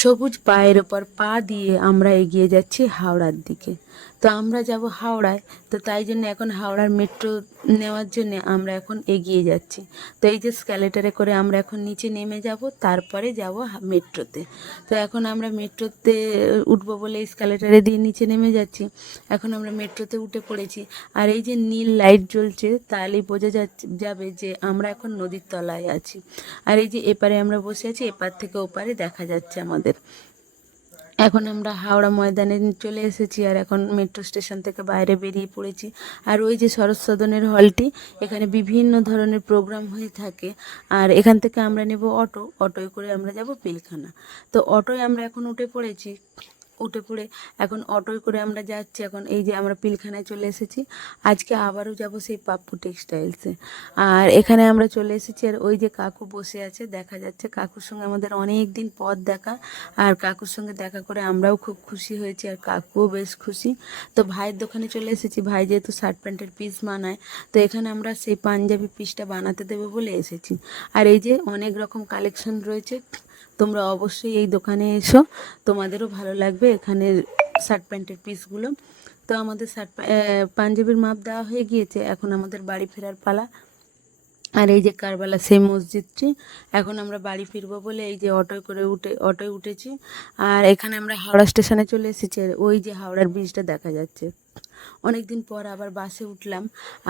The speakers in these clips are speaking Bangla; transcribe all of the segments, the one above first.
সবুজ পায়ের ওপর পা দিয়ে আমরা এগিয়ে যাচ্ছি হাওড়ার দিকে। তো আমরা যাব হাওড়ায়, তো তাই জন্য এখন হাওড়ার মেট্রো নেওয়ার জন্য আমরা এখন এগিয়ে যাচ্ছি। তো এই যে স্ক্যালেটারে করে আমরা এখন নিচে নেমে যাব, তারপরে যাব মেট্রোতে। তো এখন আমরা মেট্রোতে উঠবো বলে স্ক্যালেটারে দিয়ে নিচে নেমে যাচ্ছি। এখন আমরা মেট্রোতে উঠে পড়েছি, আর এই যে নীল লাইট জ্বলছে তাহলেই বোঝা যাবে যে আমরা এখন নদীর তলায় আছি। আর এই যে এপারে আমরা বসে আছি, এপার থেকে ওপারে দেখা যাচ্ছে আমাদের। এখন আমরা হাওড়া ময়দানে চলে এসেছি, আর এখন মেট্রো স্টেশন থেকে বাইরে বেরিয়ে পড়েছি। আর ওই যে শরৎ সদনের হলটি, এখানে বিভিন্ন ধরনের প্রোগ্রাম হয়ে থাকে। আর এখান থেকে আমরা নেব অটোয় করে আমরা যাব পিলখানা। তো অটোয় আমরা এখন উঠে পড়েছি। উঠে পড়ে এখন অটোয় করে আমরা যাচ্ছি। এখন এই যে আমরা পিলখানায় চলে এসেছি। আজকে আবারও যাব সেই পাপ্পু টেক্সটাইলসে। আর এখানে আমরা চলে এসেছি, আর ওই যে কাকু বসে আছে দেখা যাচ্ছে। কাকুর সঙ্গে আমাদের অনেক দিন পর দেখা, আর কাকুর সঙ্গে দেখা করে আমরাও খুব খুশি হয়েছি, আর কাকুও বেশ খুশি। তো ভাইয়ের দোকানে চলে এসেছি। ভাই যেহেতু শার্ট প্যান্টের পিস বানায়, তো এখানে আমরা সেই পাঞ্জাবি পিসটা বানাতে দেবো বলে এসেছি। আর এই যে অনেক রকম কালেকশন রয়েছে, তোমরা অবশ্যই এই দোকানে এসো, তোমাদেরও ভালো লাগবে এখানের শার্ট প্যান্টের পিসগুলো। তো আমাদের পাঞ্জাবির মাপ দেওয়া হয়ে গিয়েছে, এখন আমাদের বাড়ি ফেরার পালা। আর এই যে কারবালা সেই মসজিদটি। এখন আমরা বাড়ি ফিরবো বলে এই যে অটোয় উঠেছি। আর এখানে আমরা হাওড়া স্টেশনে চলে এসেছি, আর ওই যে হাওড়ার ব্রিজটা দেখা যাচ্ছে। অনেক দিন পর আবার বাসে উঠলাম,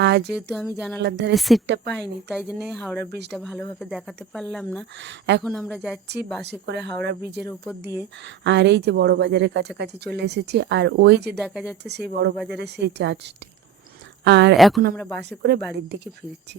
আর যেহেতু আমি জানালার ধারে সিটটা পাইনি, তাই জন্যে হাওড়ার ব্রিজটা ভালোভাবে দেখাতে পারলাম না। এখন আমরা যাচ্ছি বাসে করে হাওড়া ব্রিজের উপর দিয়ে। আর এই যে বড় বাজারের কাছাকাছি চলে এসেছি, আর ওই যে দেখা যাচ্ছে সেই বড় বাজারের সেই চার্চটি। আর এখন আমরা বাসে করে বাড়ির দিকে ফিরছি।